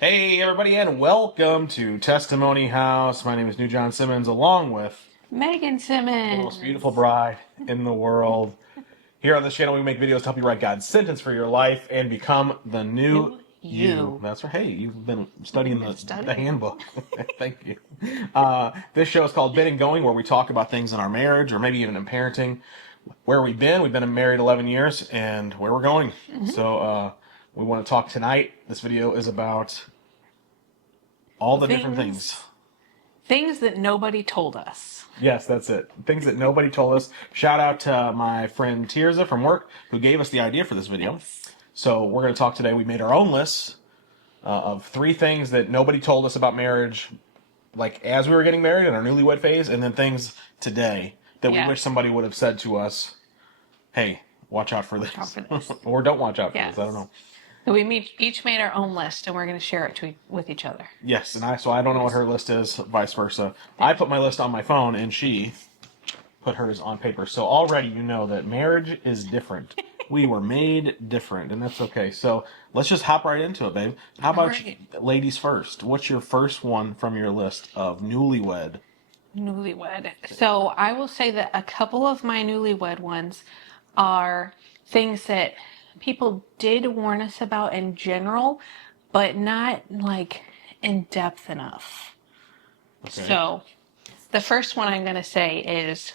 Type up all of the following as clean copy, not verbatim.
Hey, everybody, and welcome to Testimony House. My name is New John Simmons, along with Megan the Simmons. most beautiful bride in the world. Here on this channel, we make videos to help you write God's sentence for your life and become the new you. That's right. Hey, you've been studying the handbook. Thank you. This show is called Been and Going, where we talk about things in our marriage or maybe even in parenting. Where we've been married 11 years, and where we're going. So we want to talk tonight. This video is about all the different things. Things that nobody told us. Yes, that's it. Things that nobody told us. Shout out to my friend Tirza from work who gave us the idea for this video. Yes. So we're going to talk today. We made our own list of 3 things that nobody told us about marriage, like as we were getting married in our newlywed phase, and then things today that we wish somebody would have said to us, hey, watch out for this. Or don't watch out for this. I don't know. We each made our own list, and we're going to share it with each other. Yes, and I don't know what her list is, vice versa. I put my list on my phone, and she put hers on paper. So already you know that marriage is different. We were made different, and that's okay. So let's just hop right into it, babe. How about ladies first? What's your first one from your list of newlywed? Newlywed. So I will say that a couple of my newlywed ones are things that people did warn us about in general, but not like in depth enough. Okay. So the first one I'm going to say is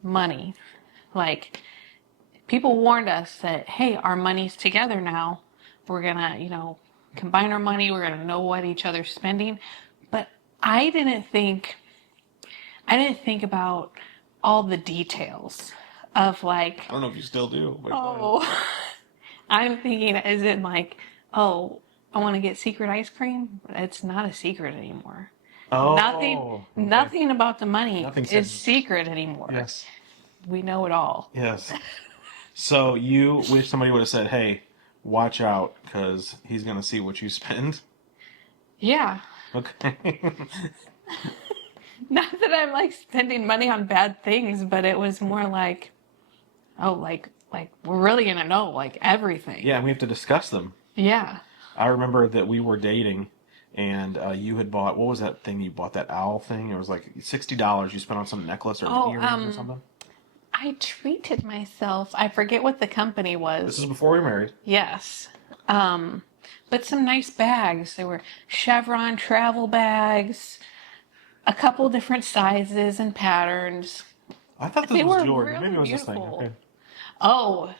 money. Like, people warned us that, hey, our money's together now. We're going to, combine our money. We're going to know what each other's spending. But I didn't think about all the details of, like, I don't know if you still do. But I'm thinking, is it like, I want to get secret ice cream? It's not a secret anymore. Nothing about the money is secret anymore. Yes. We know it all. Yes. So you wish somebody would have said, hey, watch out, because he's going to see what you spend? Yeah. Okay. Not that I'm like spending money on bad things, but it was more like, like we're really going to know like everything. Yeah, and we have to discuss them. Yeah. I remember that we were dating, and you had bought, what was that thing you bought, that owl thing? It was like $60 you spent on some necklace or earrings or something? I treated myself. I forget what the company was. This is before we were married. Yes. But some nice bags. There were Chevron travel bags, a couple different sizes and patterns. I thought this was jewelry. Really maybe it was beautiful. This thing. Okay. Oh,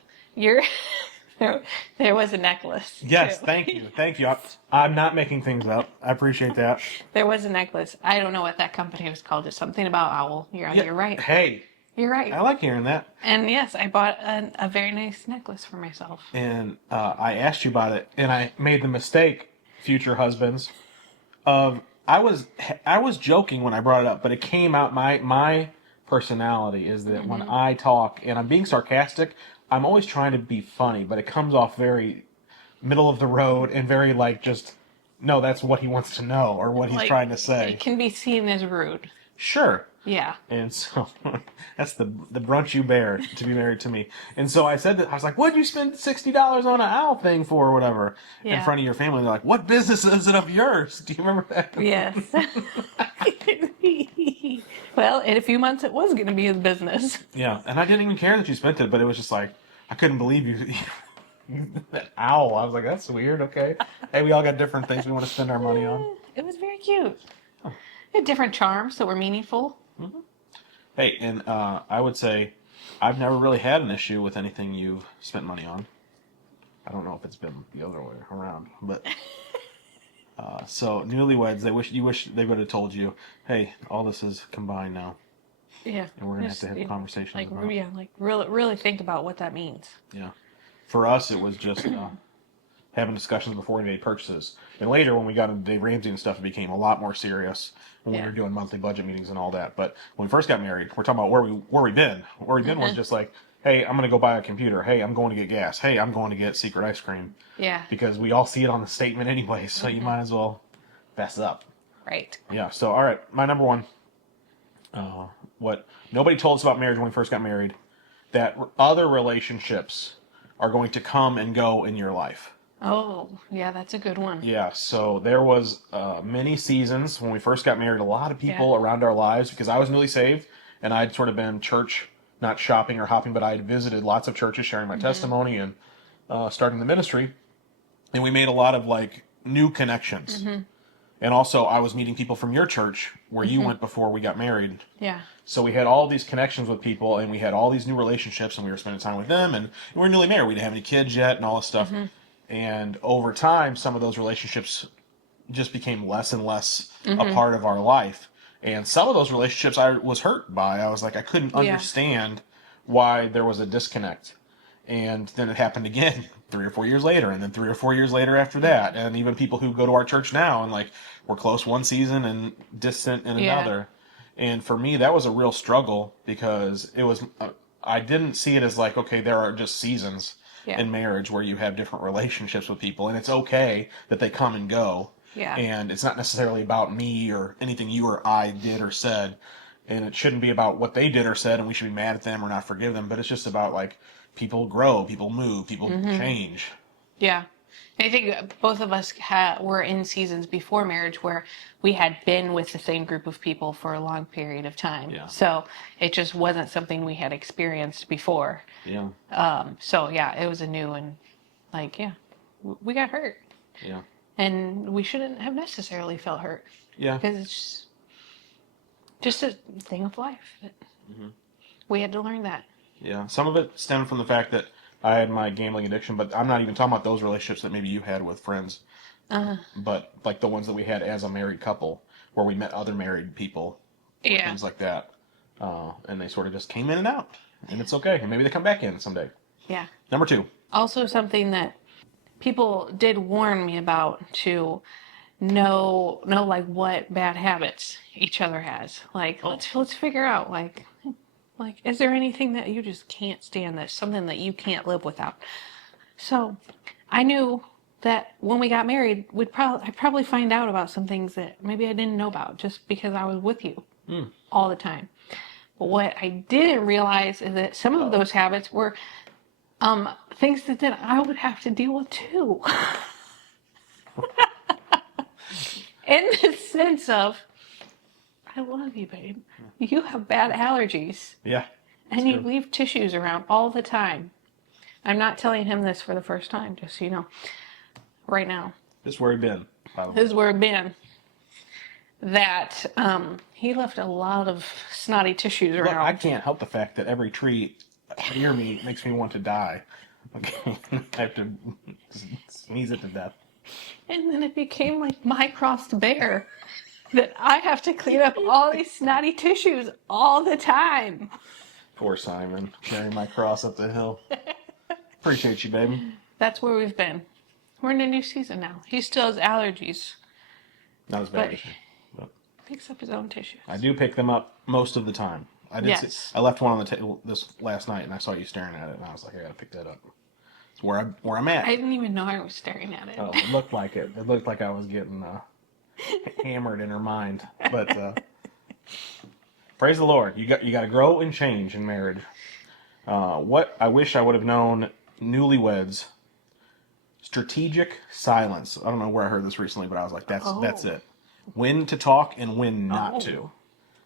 there was a necklace. Yes, too. Thank you. I'm not making things up. I appreciate that. There was a necklace. I don't know what that company was called. It's something about owl. You're right. Hey. You're right. I like hearing that. And yes, I bought a very nice necklace for myself. And I asked you about it, and I made the mistake, future husbands, of I was joking when I brought it up, but it came out. My personality is that when I talk, and I'm being sarcastic, I'm always trying to be funny, but it comes off very middle of the road and very like just, no, that's what he wants to know or what he's trying to say. It can be seen as rude. Sure. Yeah. And so that's the brunt you bear to be married to me. And so I said that, I was like, what'd you spend $60 on an owl thing for or whatever in front of your family? They're like, what business is it of yours? Do you remember that? Yes. Well, in a few months it was going to be his business. Yeah. And I didn't even care that you spent it, but it was just like, I couldn't believe you. That owl. I was like, that's weird. Okay. Hey, we all got different things we want to spend our money on. It was very cute. It had different charms that were meaningful. Mm-hmm. Hey, and I would say I've never really had an issue with anything you've spent money on. I don't know if it's been the other way around, but so newlyweds, you wish they would have told you, hey, all this is combined now. Yeah, and we're gonna have to have conversations. Like about yeah, like really think about what that means. Yeah, for us it was just having discussions before we made purchases, and later when we got into Dave Ramsey and stuff, it became a lot more serious when we were doing monthly budget meetings and all that. But when we first got married, we're talking about where we've been. Where we've been was just like, hey, I'm gonna go buy a computer. Hey, I'm going to get gas. Hey, I'm going to get secret ice cream. Yeah. Because we all see it on the statement anyway, so you might as well fess up. Right. Yeah. So all right, my number one. What nobody told us about marriage when we first got married, that other relationships are going to come and go in your life. Oh, yeah, that's a good one. Yeah, so there was many seasons when we first got married. A lot of Yeah. people around our lives, because I was newly saved, and I'd sort of been church, not shopping or hopping, but I had visited lots of churches, sharing my testimony and starting the ministry, and we made a lot of like new connections. And also, I was meeting people from your church where you went before we got married. Yeah. So we had all these connections with people, and we had all these new relationships, and we were spending time with them, and we were newly married. We didn't have any kids yet, and all this stuff. And over time, some of those relationships just became less and less a part of our life. And some of those relationships I was hurt by. I was like, I couldn't Yeah. understand why there was a disconnect. And then it happened again 3 or 4 years later, and then 3 or 4 years later after that. And even people who go to our church now and like we're close one season and distant in Yeah. another. And for me, that was a real struggle because it was, I didn't see it as like, okay, there are just seasons Yeah. in marriage where you have different relationships with people, and it's okay that they come and go. Yeah. And it's not necessarily about me or anything you or I did or said. And it shouldn't be about what they did or said, and we should be mad at them or not forgive them. But it's just about like people grow, people move, people change. Yeah. I think both of us were in seasons before marriage where we had been with the same group of people for a long period of time. Yeah. So it just wasn't something we had experienced before. Yeah. So yeah, it was a new and like, yeah, we got hurt. Yeah. And we shouldn't have necessarily felt hurt. Yeah. Because it's just a thing of life. We had to learn that. Yeah. Some of it stemmed from the fact that I had my gambling addiction, but I'm not even talking about those relationships that maybe you had with friends, but like the ones that we had as a married couple, where we met other married people, or Yeah. things like that, and they sort of just came in and out, and it's okay, and maybe they come back in someday. Yeah. Number 2. Also, something that people did warn me about to know like what bad habits each other has. Like let's figure out like is there anything that you just can't stand, that's something that you can't live without. So I knew that when we got married, I'd probably find out about some things that maybe I didn't know about just because I was with you all the time. But what I didn't realize is that some of those habits were things that then I would have to deal with too. In the sense of, I love you, babe. You have bad allergies. Yeah. And you leave tissues around all the time. I'm not telling him this for the first time, just so you know. Right now. This is where we've been. This is where I've been. That he left a lot of snotty tissues Look, around. I can't help the fact that every tree near me makes me want to die. Okay. I have to sneeze it to death. And then it became like my cross to bear. That I have to clean up all these snotty tissues all the time. Poor Simon, carrying my cross up the hill. Appreciate you, baby. That's where we've been. We're in a new season now. He still has allergies. Not as bad But as you. But picks up his own tissues. I do pick them up most of the time. I did. Yes. I left one on the table this last night, and I saw you staring at it, and I was like, I gotta pick that up. It's where I'm at. I didn't even know I was staring at it. Oh, it looked like it. It looked like I was getting hammered in her mind. But praise the Lord. You got to grow and change in marriage. What I wish I would have known, newlyweds. Strategic silence. I don't know where I heard this recently, but I was like, that's it. When to talk and when not to.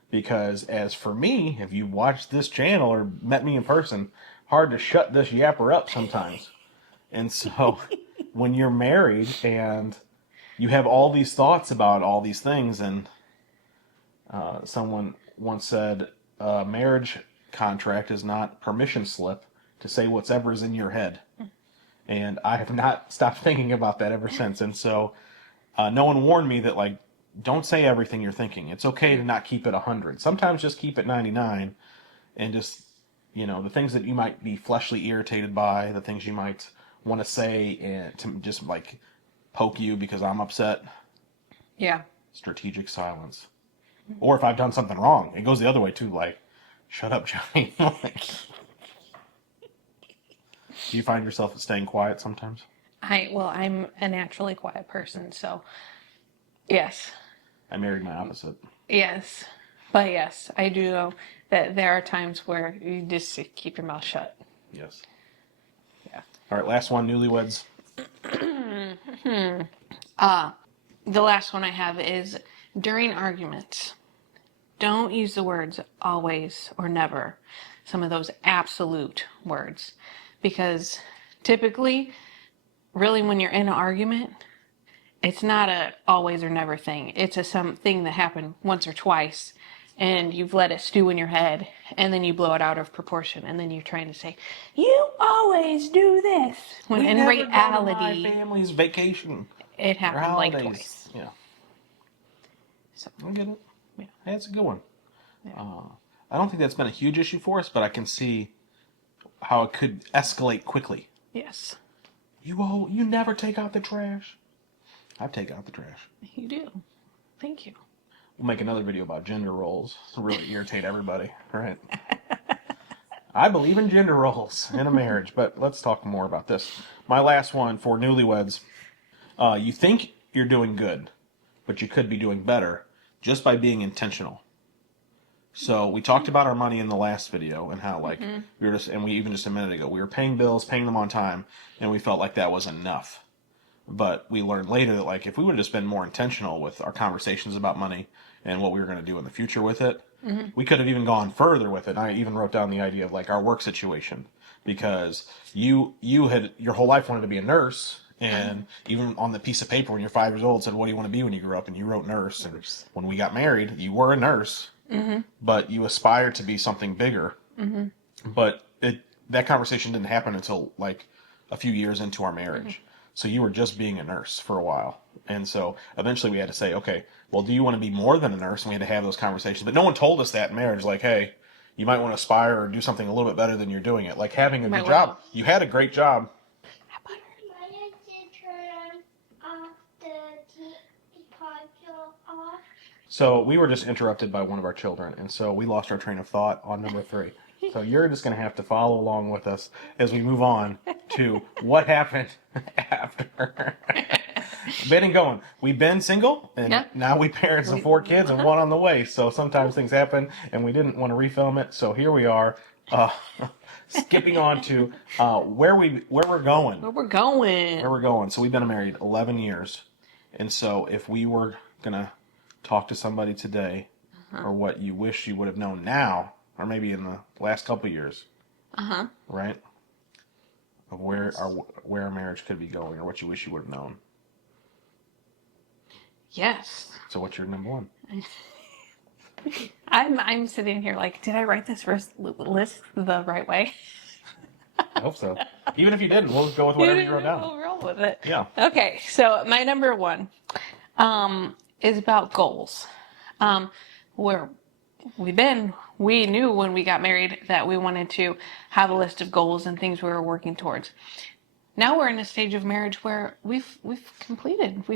Because as for me, if you watched this channel or met me in person, hard to shut this yapper up sometimes. And so when you're married and you have all these thoughts about all these things, and someone once said, a marriage contract is not permission slip to say whatever's in your head. And I have not stopped thinking about that ever since. And so no one warned me that, like, don't say everything you're thinking. It's okay to not keep it 100. Sometimes just keep it 99 and just, the things that you might be fleshly irritated by, the things you might want to say and to just, like, poke you because I'm upset. Yeah. Strategic silence. Or if I've done something wrong, it goes the other way, too. Like, shut up, Johnny. Do you find yourself staying quiet sometimes? I'm a naturally quiet person, so yes. I married my opposite. Yes. But yes, I do know that there are times where you just keep your mouth shut. Yes. Yeah. All right, last one, newlyweds. The last one I have is during arguments. Don't use the words always or never, some of those absolute words, because typically, really, when you're in an argument, it's not a always or never thing. It's a something that happened once or twice, and you've let it stew in your head, and then you blow it out of proportion, and then you're trying to say, "You always do this," when We in never go to my reality, family's vacation it or happened like holidays. twice. Yeah, So, I get it. yeah. Hey, that's a good one. Yeah. I don't think that's been a huge issue for us, but I can see how it could escalate quickly. Yes, You never take out the trash. I take out the trash. you do. Thank you. We'll make another video about gender roles to really irritate everybody, right? I believe in gender roles in a marriage, but let's talk more about this. My last one for newlyweds. You think you're doing good, but you could be doing better just by being intentional. So we talked about our money in the last video and how we were and we even just a minute ago, we were paying bills, paying them on time, and we felt like that was enough. But we learned later that if we would have just been more intentional with our conversations about money and what we were going to do in the future with it, we could have even gone further with it. I even wrote down the idea of our work situation, because you had your whole life wanted to be a nurse, and even on the piece of paper when you're 5 years old said, "What do you want to be when you grow up?" And you wrote nurse. And when we got married, you were a nurse, but you aspired to be something bigger. But that conversation didn't happen until a few years into our marriage. So you were just being a nurse for a while. And so eventually we had to say, okay, well, do you want to be more than a nurse? And we had to have those conversations. But no one told us that in marriage, hey, you might want to aspire or do something a little bit better than you're doing it. Like having a good job. You had a great job. Why did you turn off the teapot off? So we were just interrupted by one of our children. And so we lost our train of thought on number 3. So you're just going to have to follow along with us as we move on to what happened after. Been and going. We've been single, and now we parents of 4 kids and 1 on the way. So sometimes things happen, and we didn't want to refilm it. So here we are, skipping on to where we're going. Where we're going. So we've been married 11 years, and so if we were gonna talk to somebody today, or what you wish you would have known now, or maybe in the last couple of years, right, of where our marriage could be going, or what you wish you would have known. Yes. So what's your number 1? I'm sitting here did I write this list the right way? I hope so. Even if you didn't, we'll go with whatever you wrote down. We'll roll with it. Yeah. Okay, so my number 1 is about goals. Where we knew when we got married that we wanted to have a list of goals and things we were working towards. Now we're in a stage of marriage where we've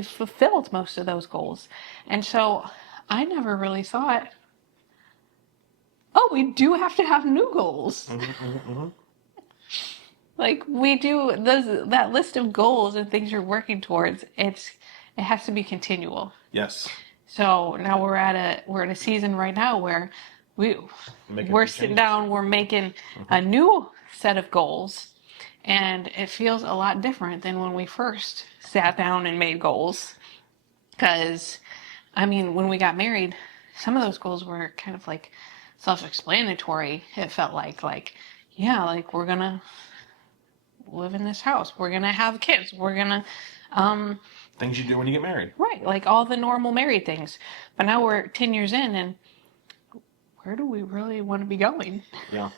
fulfilled most of those goals. And so I never really thought, oh, we do have to have new goals. We do that list of goals and things you're working towards. It has to be continual. Yes. So now we're in a season right now where we're sitting down, we're making a new set of goals. And it feels a lot different than when we first sat down and made goals. Because, when we got married, some of those goals were kind of self-explanatory. It felt like we're going to live in this house. We're going to have kids. We're going to... things you do when you get married. Right, all the normal married things. But now we're 10 years in, and where do we really want to be going? Yeah.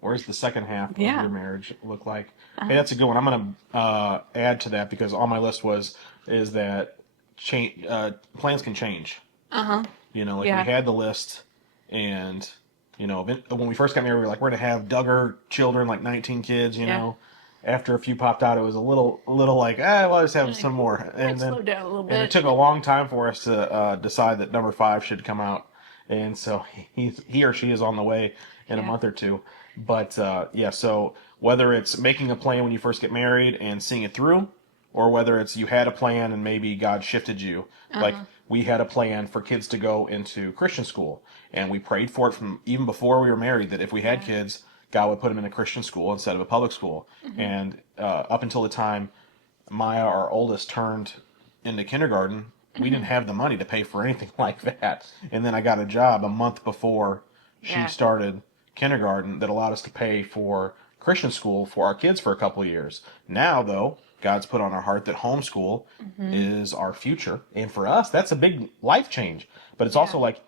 Where's the second half of your marriage look like? Hey, that's a good one. I'm going to add to that, because on my list is that plans can change. We had the list, and when we first got married, we were we're going to have Duggar children, 19 kids. After a few popped out, it was a little well, let's have some more. And then slow down a little bit. And it took a long time for us to decide that number 5 should come out, and so he or she is on the way in a month or 2. But so whether it's making a plan when you first get married and seeing it through, or whether it's you had a plan and maybe God shifted you. We had a plan for kids to go into Christian school, and we prayed for it from even before we were married, that if we had kids, God would put them in a Christian school instead of a public school. And up until the time Maya, our oldest, turned into kindergarten, we didn't have the money to pay for anything like that. And then I got a job a month before she Yeah. started kindergarten that allowed us to pay for Christian school for our kids for a couple of years. Now, though, God's put on our heart that homeschool is our future. And for us, that's a big life change. But it's also like,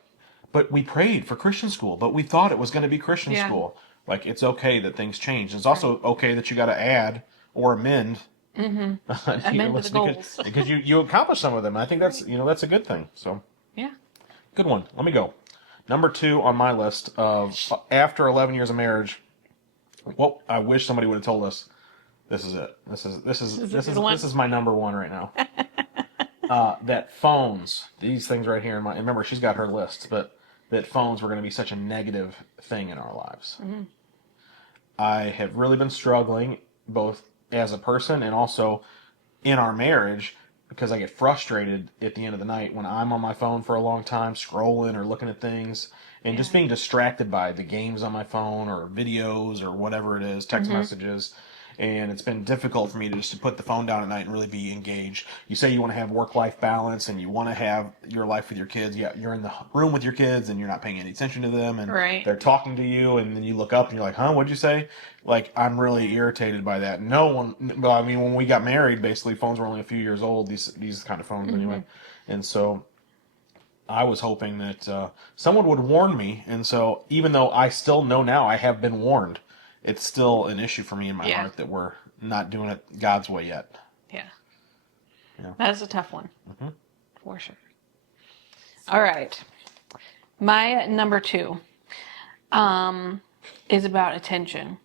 but we prayed for Christian school, but we thought it was going to be Christian Yeah. school. Like, it's okay that things change. It's also okay that you got to add or amend to your Amend the list goals. because you accomplish some of them. I think that's that's a good thing. So Yeah. good one. Let me go. Number 2 on my list of after 11 years of marriage. Well, I wish somebody would have told us this is it. This is my number 1 right now. That phones, these things right here in my, remember she's got her list, but that phones were going to be such a negative thing in our lives. I have really been struggling both as a person and also in our marriage because I get frustrated at the end of the night when I'm on my phone for a long time, scrolling or looking at things and just being distracted by the games on my phone or videos or whatever it is, text messages. And it's been difficult for me to just to put the phone down at night and really be engaged. You say you want to have work-life balance and you want to have your life with your kids. Yeah, you're in the room with your kids and you're not paying any attention to them and Right. they're talking to you and then you look up and you're like, huh, what'd you say? Like, I'm really irritated by that. No one, well, I mean, when we got married, basically phones were only a few years old, these kind of phones anyway. And so I was hoping that someone would warn me. And so even though I still know now I have been warned, it's still an issue for me in my heart that we're not doing it God's way yet. Yeah. Yeah. That's a tough one. For sure. All right. My number 2 is about attention.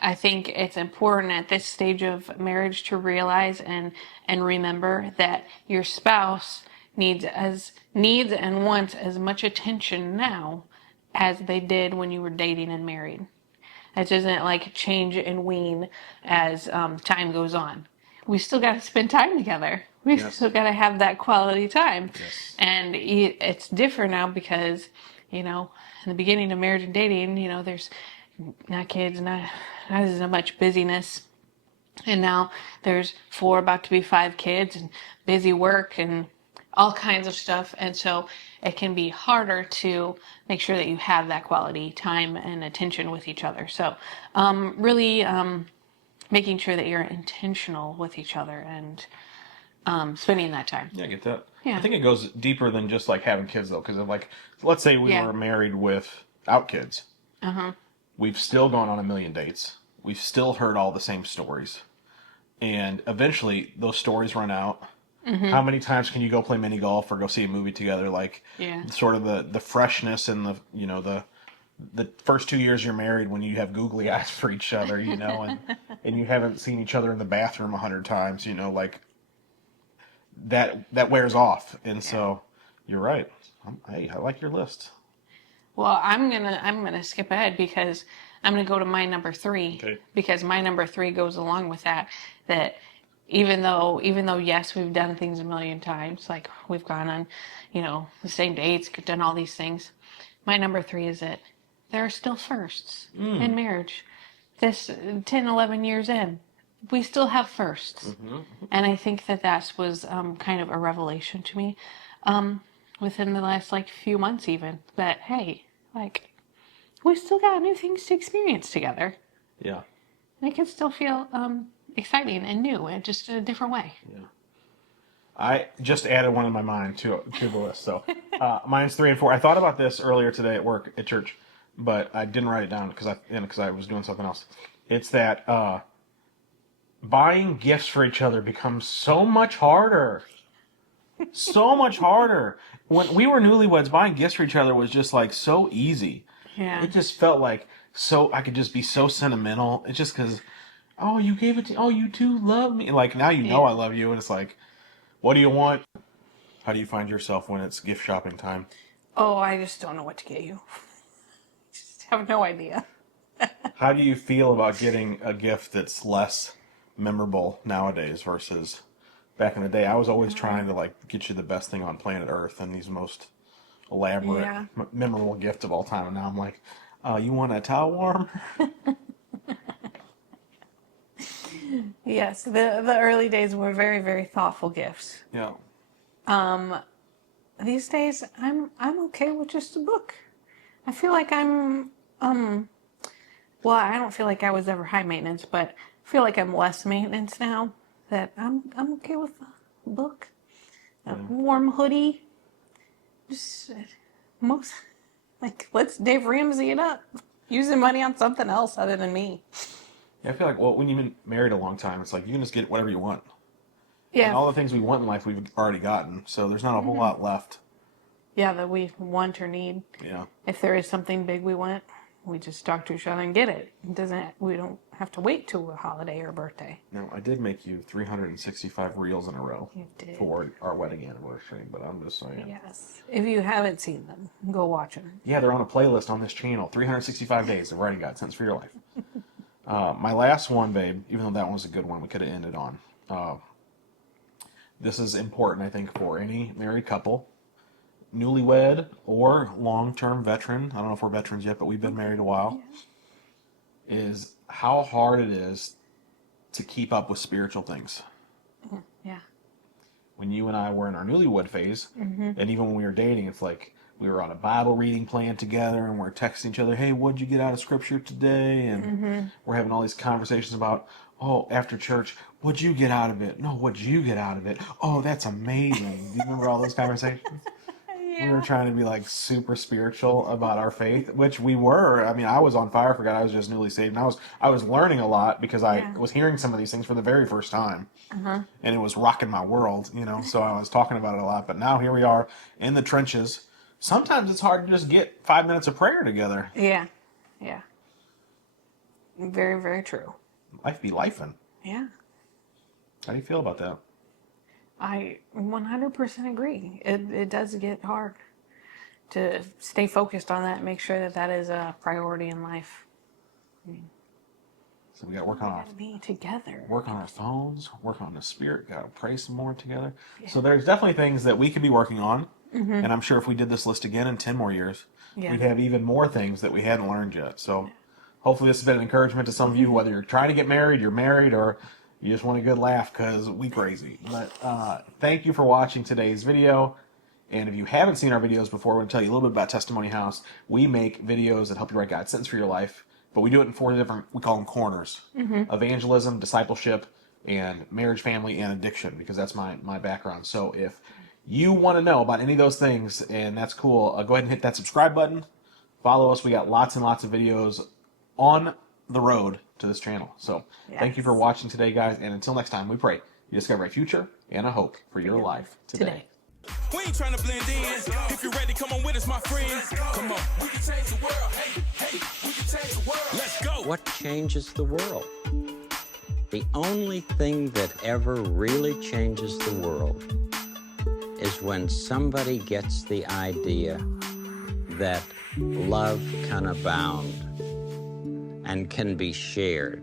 I think it's important at this stage of marriage to realize and remember that your spouse needs and wants as much attention now as they did when you were dating and married. It doesn't like change and wane as time goes on. We still got to spend time together. We still got to have that quality time. Yes. And it's different now because, in the beginning of marriage and dating, there's not kids, not as much busyness. And now there's 4, about to be 5 kids and busy work and all kinds of stuff. And so it can be harder to make sure that you have that quality time and attention with each other. So really making sure that you're intentional with each other and spending that time. Yeah, I get that. Yeah. I think it goes deeper than just like having kids though, because like, let's say we were married without kids. We've still gone on a million dates. We've still heard all the same stories. And eventually those stories run out. How many times can you go play mini golf or go see a movie together? Like sort of the freshness and the first 2 years you're married when you have googly eyes for each other, and you haven't seen each other in the bathroom 100 times, like that wears off. And so you're right. Hey, I like your list. Well, I'm gonna skip ahead because I'm gonna go to my number 3. Okay. Because my number 3 goes along with that. That even though yes, we've done things a million times, like we've gone on, the same dates, done all these things. My number 3 is that there are still firsts in marriage. This 10, 11 years in, we still have firsts, and I think that was kind of a revelation to me within the last few months, even that hey. We still got new things to experience together. Yeah. And it can still feel exciting and new and just in a different way. Yeah. I just added one in my mind to the list. So mine's 3 and 4. I thought about this earlier today at church, but I didn't write it down because I was doing something else. It's that buying gifts for each other becomes so much harder. So much harder. When we were newlyweds, buying gifts for each other was just so easy. Yeah. It just felt like I could just be so sentimental. It's just because, oh, you gave it to, oh, you two love me. Like now I love you, and it's like, what do you want? How do you find yourself when it's gift shopping time? Oh, I just don't know what to get you. Just have no idea. How do you feel about getting a gift that's less memorable nowadays versus back in the day? I was always trying to get you the best thing on planet Earth and these most elaborate, memorable gift of all time. And now I'm like, you want a towel warmer? Yes, the early days were very, very thoughtful gifts. Yeah. These days, I'm okay with just a book. I feel like well, I don't feel like I was ever high maintenance, but I feel like I'm less maintenance now. That I'm okay with a book, a warm hoodie. Just most like let's Dave Ramsey it up, using money on something else other than me. Yeah, I feel like, well, when you've been married a long time, it's like you can just get whatever you want. And Yeah, all the things we want in life, we've already gotten. So there's not a whole lot left. yeah, that we want or need. Yeah. If there is something big we want, we just talk to each other and get it. We don't have to wait till a holiday or birthday. Now, I did make you 365 reels in a row You did. for our wedding anniversary, but I'm just saying. Yes. If you haven't seen them, go watch them. Yeah, they're on a playlist on this channel. 365 days of writing God Sense for Your Life. My last one, babe, even though that one was a good one, we could have ended on. This is important, I think, for any married couple, newlywed or long-term veteran. I don't know if we're veterans yet, but we've been married a while. Is how hard it is to keep up with spiritual things. Yeah. When you and I were in our newlywed phase, and even when we were dating, it's like we were on a Bible reading plan together, and we're texting each other, hey, what'd you get out of Scripture today? And we're having all these conversations about, oh, after church, what'd you get out of it? No, what'd you get out of it? Oh, that's amazing. Do you remember all those conversations? We were trying to be like super spiritual about our faith, which we were. I mean, I was on fire for God. I was just newly saved, and I was learning a lot because I was hearing some of these things for the very first time, and it was rocking my world, you know. So I was talking about it a lot. But now here we are in the trenches. Sometimes it's hard to just get 5 minutes of prayer together. Yeah. Yeah. Very, very true. Life be lifing. Yeah. How do you feel about that? I 100% agree. It does get hard to stay focused on that and make sure that that is a priority in life. So we got to work on Be together. Work on our phones, work on the spirit, got to pray some more together. Yeah. So there's definitely things that we could be working on. And I'm sure if we did this list again in 10 more years, we'd have even more things that we hadn't learned yet. So hopefully this has been an encouragement to some of you, whether you're trying to get married, you're married, or you just want a good laugh because we crazy. But thank you for watching today's video. And if you haven't seen our videos before, I want to tell you a little bit about Testimony House. We make videos that help you write God's sentence for your life, but we do it in 4 different, we call them corners. Evangelism, discipleship, and marriage, family, and addiction, because that's my background. So if you want to know about any of those things, and that's cool, go ahead and hit that subscribe button. Follow us. We got lots and lots of videos on the road to this channel. So thank you for watching today, guys. And until next time, we pray you discover a future and a hope for your life today. We ain't trying to blend in. If you're ready, come on with us, my friends. Come on. We can change the world. Hey, hey, we can change the world. Let's go. What changes the world? The only thing that ever really changes the world is when somebody gets the idea that love can abound and can be shared